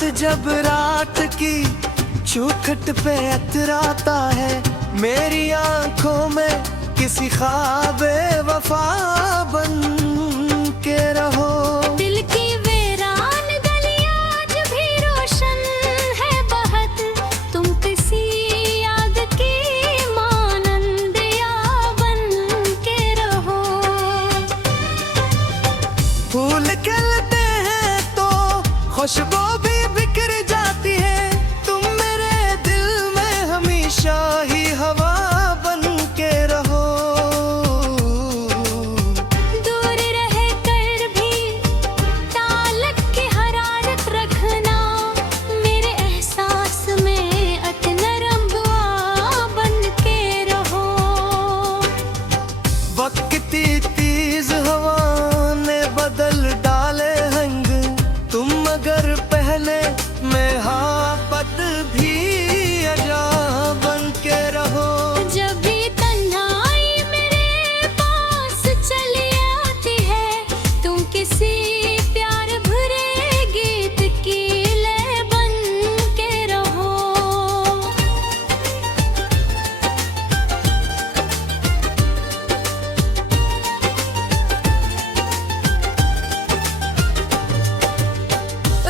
चांद जब रात की चौखट पे अतराता है, मेरी आंखों में किसी ख्वाबे वफा बन के रहो। दिल की वीरान गलियां आज भी रोशन है बहुत, तुम किसी याद की मानंद या बन के रहो। फूल खिलते हैं तो खुशबू भी बिखर जाती है, तुम मेरे दिल में हमेशा ही हवा बन के रहो। दूर रह कर भी ताल्लुक की हरारत रखना, मेरे एहसास में अत नरम दुआ बन के रहो। वक्त की तेज हवा ने बदल डाले रंग, तुम अगर पहले में हापत भी अजा बन के रहो। जब भी तन्हाई मेरे पास चली आती है, तुम किसी प्यार भरे गीत की लय बन के रहो।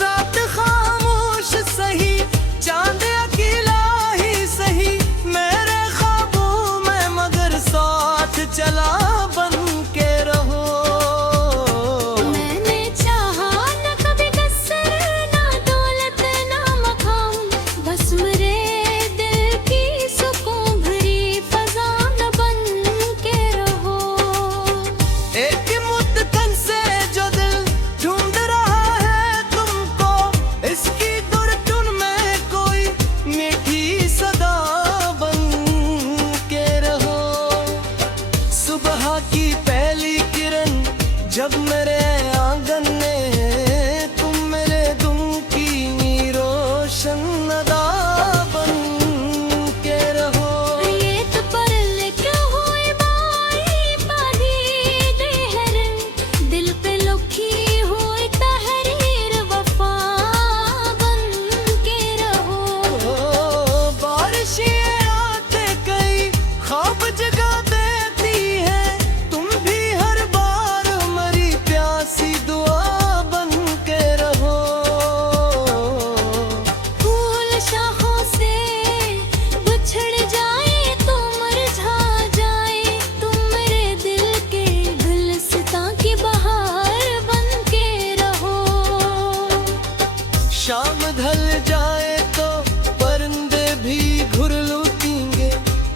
रात खामोश सही, चांद अकेला ही सही, मेरे ख्वाबों में मगर साथ चला बन के रहो। मैंने चाहा न कभी कसर, ना दौलत ना मकाम, बस मेरे दिल की सुकून भरी फजा न बन के रहो। एक मुद्दतन से जो दिल ढूंढ रहा है तुमको, इसकी धड़कन में कोई मीठी सदा बन के रहो। सुबह की पहली किरण जब मेरे आंगन में, तुम मेरे गुम की रोशन अदा बन के रहो। रेत पर लिखे हुए बाई पानी देहर, दिल पे लिखी हुई तहरीर वफा बन के रहो। बारिशें आते कई ख्वाब जगा देती है, तुम भी हर बार मरी प्यासी दुआ बन के रहो। फूल शाखों से बिछड़ जाए तो मुरझा जाए, तुम मेरे दिल के गुलसितां की बहार बन के रहो। शाम ढल जाए तो परिंदे भी घुर लूटेंगे,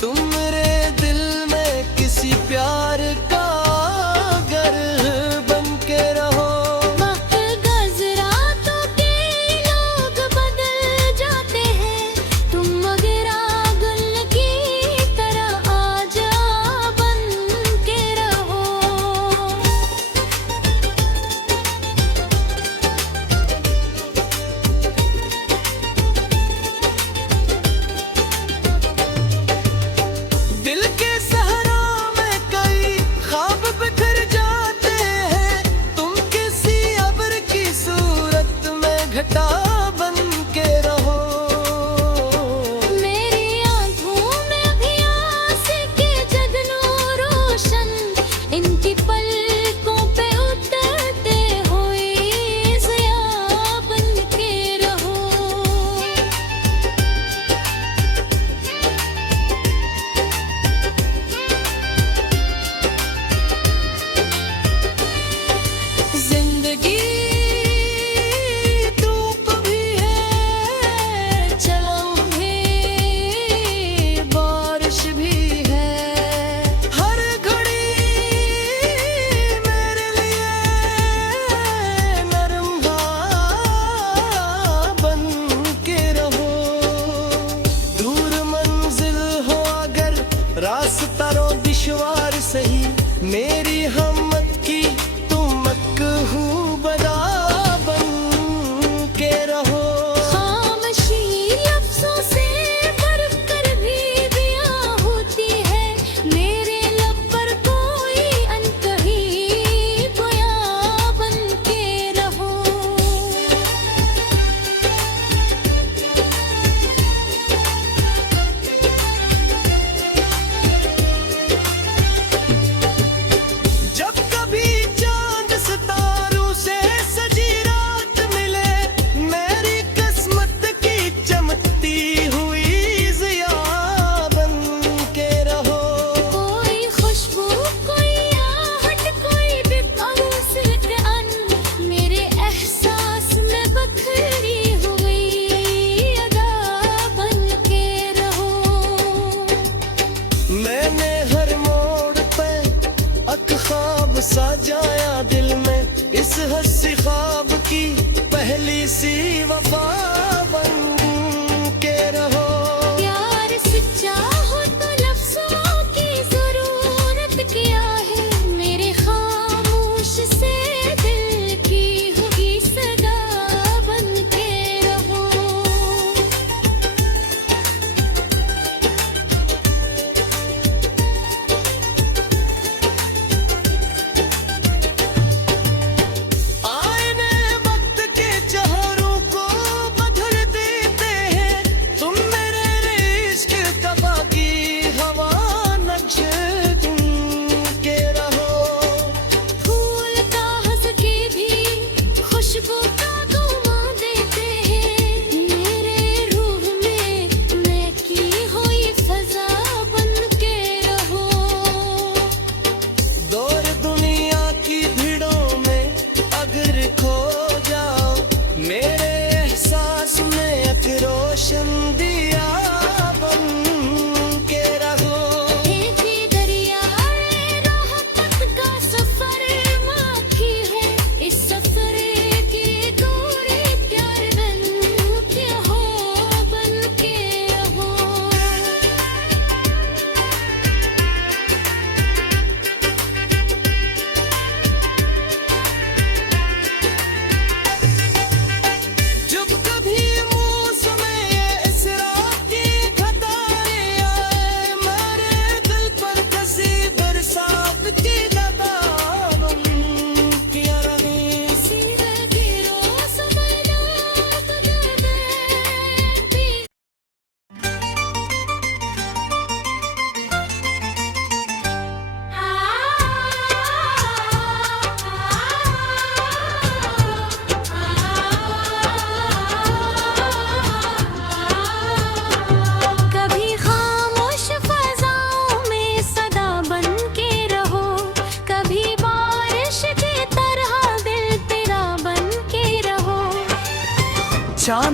तुम मेरे दिल में किसी प्यार का घर बन के रहो। वक्त गुज़रा तो कई लोग बदल जाते हैं, तुम मगरा गुल की तरह आजा बन के रहो। दिल के सहरा में कई ख्वाब बिखर जाते हैं, तुम किसी अब्र की सूरत में घटा बन के रहो। मेरी आँखों में अभी आसे के जगनू रोशन, इनकी पलकों पे उतरते हुए ज़िया बन के रहो। जिंदगी धूप भी है, चलम भी, बारिश भी है, हर घड़ी मेरे लिए नरम हवा बन के रहो। दूर मंजिल हो अगर रास्ता रो दुश्वार सही, मेरी हिम्मत की तुम मकहूबदा बन के रहो। खामोशी लफ्ज़ों से बर्फ कर भी दिया होती है, मेरे लब पर कोई अनकही गोया बन के रहो।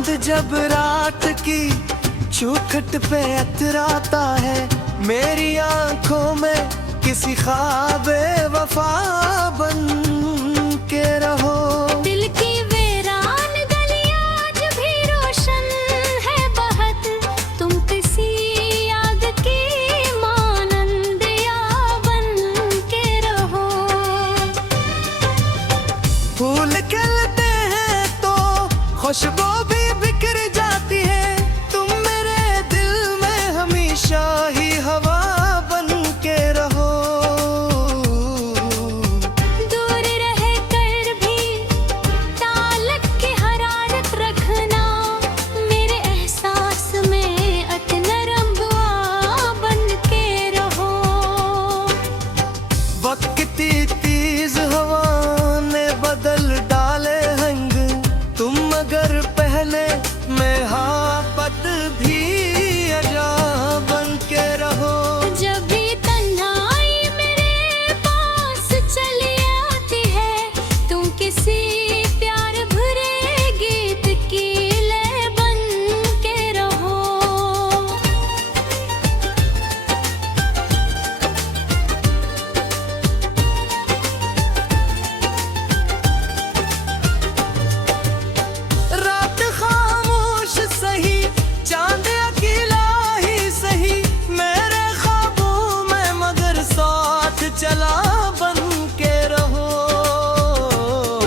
चांद जब रात की चौखट पे अतराता है, मेरी आंखों में किसी ख्वाबे वफा बन के रहो। दिल की वीरान गलियां आज भी रोशन है बहुत, तुम किसी याद की मानंद या बन के रहो। फूल खिलते हैं तो खुशबू भी बिखर जाती है, तुम मेरे दिल में हमेशा ही हवा बन के रहो। दूर रह कर भी ताल्लुक की हरारत रखना, मेरे एहसास में अतनरम दुआ बन के रहो। वक्त की तेज हवा ने बदल डाले रंग, तुम अगर पहले मैं हापत भी अजा बन के रहो। जब भी तन्हाई मेरे पास चली आती है, तुम किसी प्यार भरे गीत की लय बन के रहो। रात खामोश सही, चांद अकेला ही सही, मेरे ख्वाबों में मगर साथ चला बन के रहो।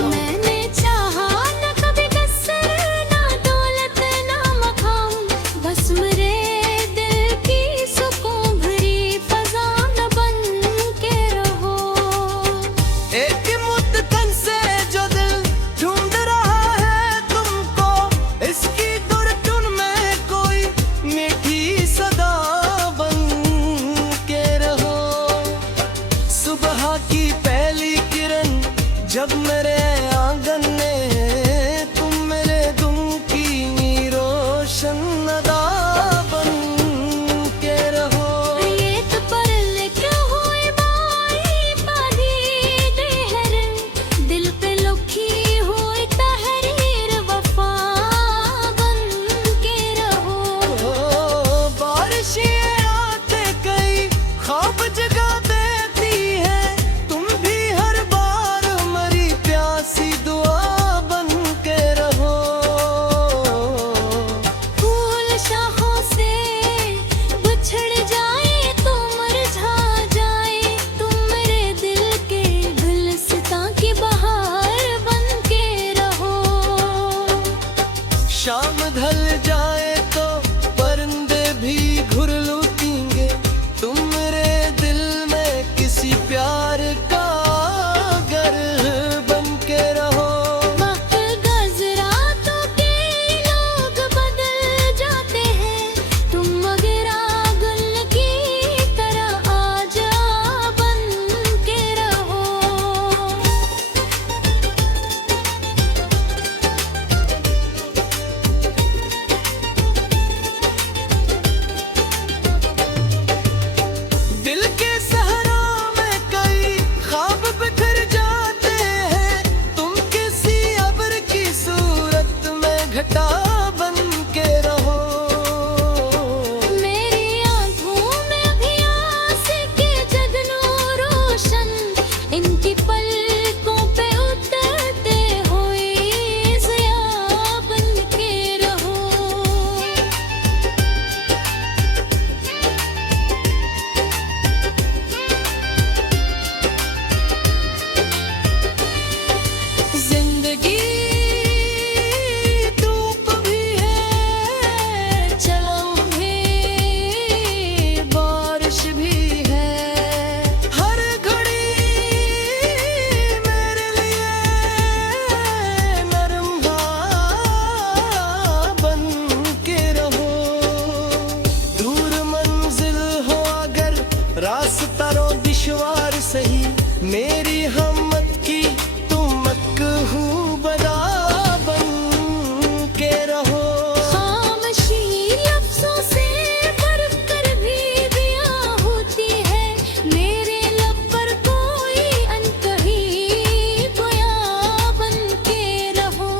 मैंने चाहा न कभी कसर, ना दौलत ना मकाम, बस मेरे दिल की सुकून भरी फजान बन के रहो। एक मुद्दतन से जो दिल ढूंढ रहा है तुमको, इसकी धड़कन में कोई मीठी सदा बन के रहो। सुबह की पहली किरण जब मेरे आंगन में, तुम मेरे गुम की रोशन अदा बन के रहो। रेत पर लिखे हुए बाई पानी देहर, दिल पे लिखी हुई तहरीर वफा बन के रहो। बारिशें आते कई ख्वाब जगा देती है, तुम भी हर बार मरी प्यासी दुआ बन के रहो। फूल शाखों से बिछड़ जाए तो मुरझा जाए, तुम मेरे दिल के गुलसितां की बहार बन के रहो। शाम ढल जाए तो परिंदे भी घुर लूटेंगे, तुम मेरे दिल में किसी प्यार का घर बन के रहो। वक्त गुजरा तो कई लोग बदल जाते हैं, तुम वगैरह गुल की तरह आजा बन के रहो। दिल के सहरा में कई ख्वाब बिखर जाते हैं, तुम किसी अब्र की सूरत में घटा बन के रहो। मेरी आँखों में अभी आसे के जगनू रोशन, इनकी पलकों पे उतरते हुए ज़िया बन के रहो। जिंदगी धूप भी है, चलम भी, बारिश भी है, हर घड़ी मेरे लिए नरम हवा बन के रहो। दूर मंजिल हो अगर रास्ता रो दुश्वार सही, मेरी हिम्मत की तुम मकहूबदा बन के रहो। खामोशी लफ्ज़ों से बर्फ कर भी दिया होती है, मेरे लब पर कोई अनकही बयां बन के रहो।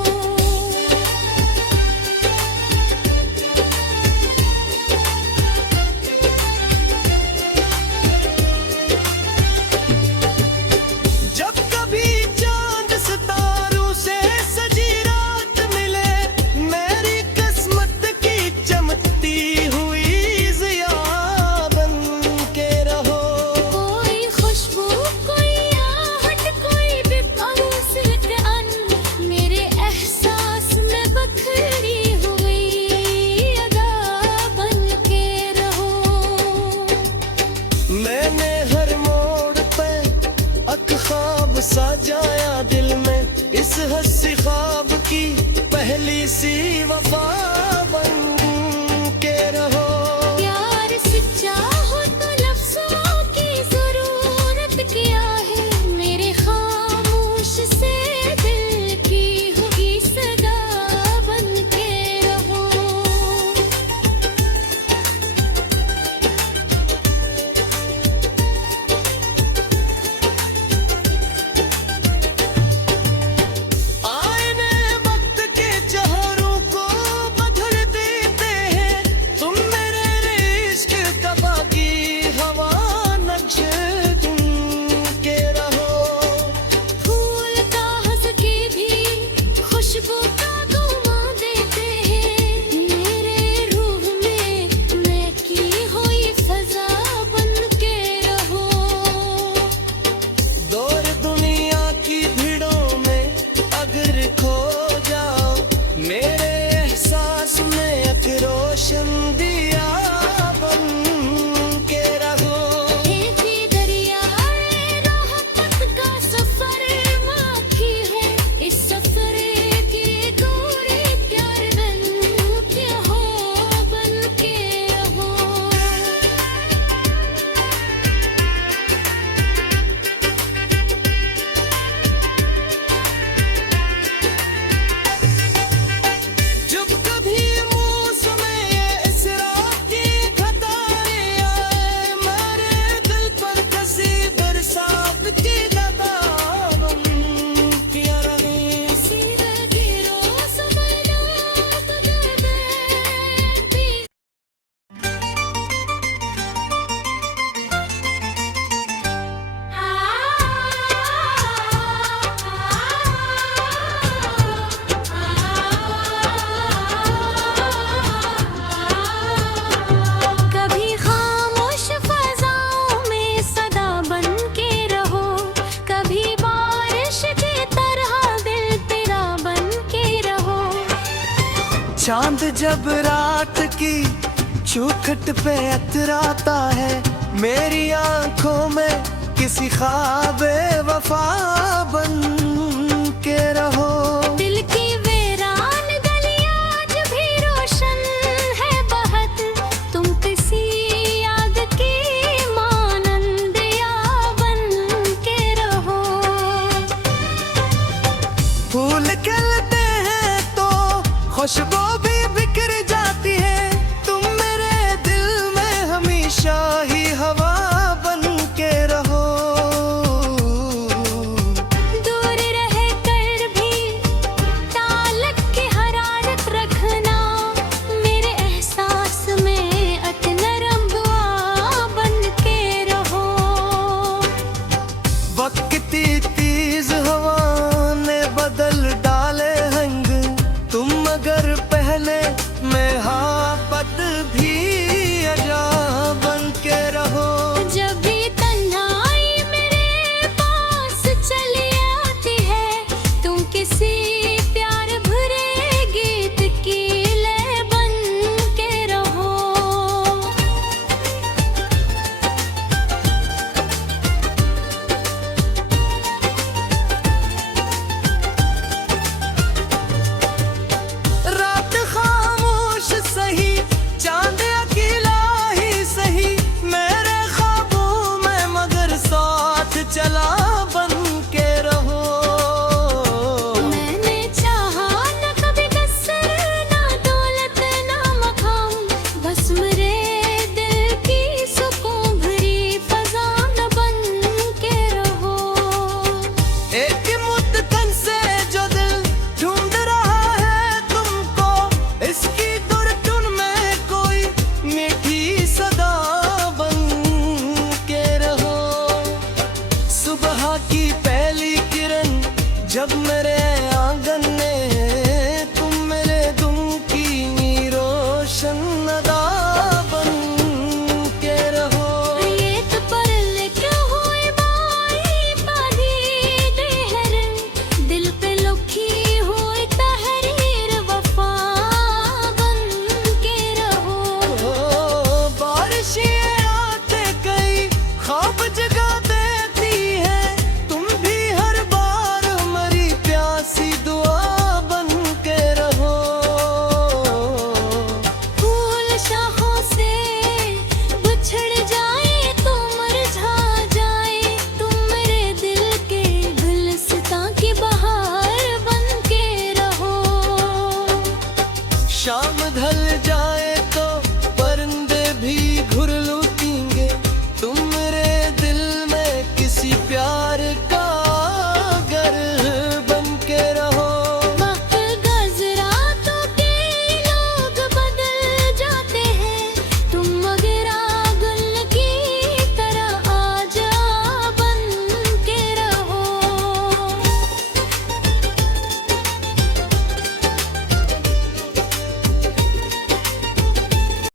चांद जब रात की चौखट पे अतराता है, मेरी आंखों में किसी ख्वाब वफा बन के रहो।